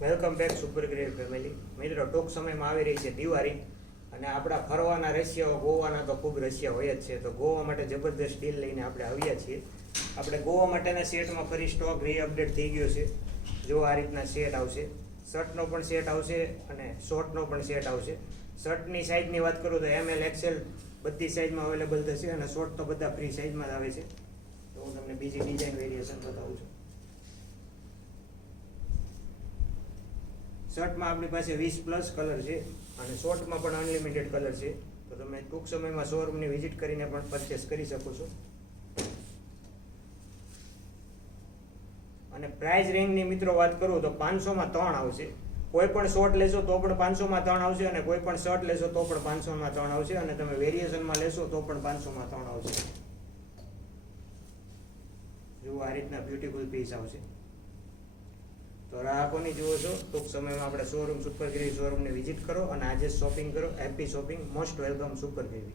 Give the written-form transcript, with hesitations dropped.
Welcome back super grade family. મિત્રો, ટૂંક સમયમાં આવી રહી છે દિવાળી અને આપણા ફરવાના રશિયાઓ ગોવાના તો ખૂબ રશિયા હોય જ છે. તો ગોવા માટે જબરદસ્ત ડીલ લઈને આપણે આવ્યા છીએ. આપણે ગોવા માટેના સેટમાં ફરી સ્ટોક રીઅપડેટ થઈ ગયો છે. જો આ રીતના સેટ આવશે, શર્ટનો પણ સેટ આવશે અને શોર્ટનો પણ સેટ આવશે. શર્ટની સાઇઝની વાત કરું તો ML XL બધી સાઇઝમાં અવેલેબલ થશે અને શોર્ટ તો બધા ફ્રી સાઇઝમાં જ આવે છે. તો હું તમને બીજી ડિઝાઇન વેરિએશન બતાવું છું. શર્ટમાં આપણી પાસે 20+ કલર છે અને શોર્ટમાં પણ અનલિમિટેડ કલર છે. તો તમે ટૂંક સમયમાં શોરૂમની વિઝિટ કરીને પણ પરચેસ કરી શકો છો. અને પ્રાઇસ રેન્જની મિત્રો વાત કરું તો 500માં 3 આવશે. કોઈ પણ શોર્ટ લેશો તો પણ 500માં 3 આવશે અને કોઈ પણ શર્ટ લેશો તો પણ 500માં 3 આવશે અને તમે વેરિએશનમાં લેશો તો પણ 500માં 3 આવશે. જુઓ, આ રીતના બ્યુટીફુલ પીસ આવશે. તો ગ્રાહકોની જુઓ છો, ટૂંક સમયમાં આપણે શોરૂમ સુપર ગ્રેવી શોરૂમને વિઝિટ કરો અને આજે શોપિંગ કરો. Happy shopping, most welcome super gravy.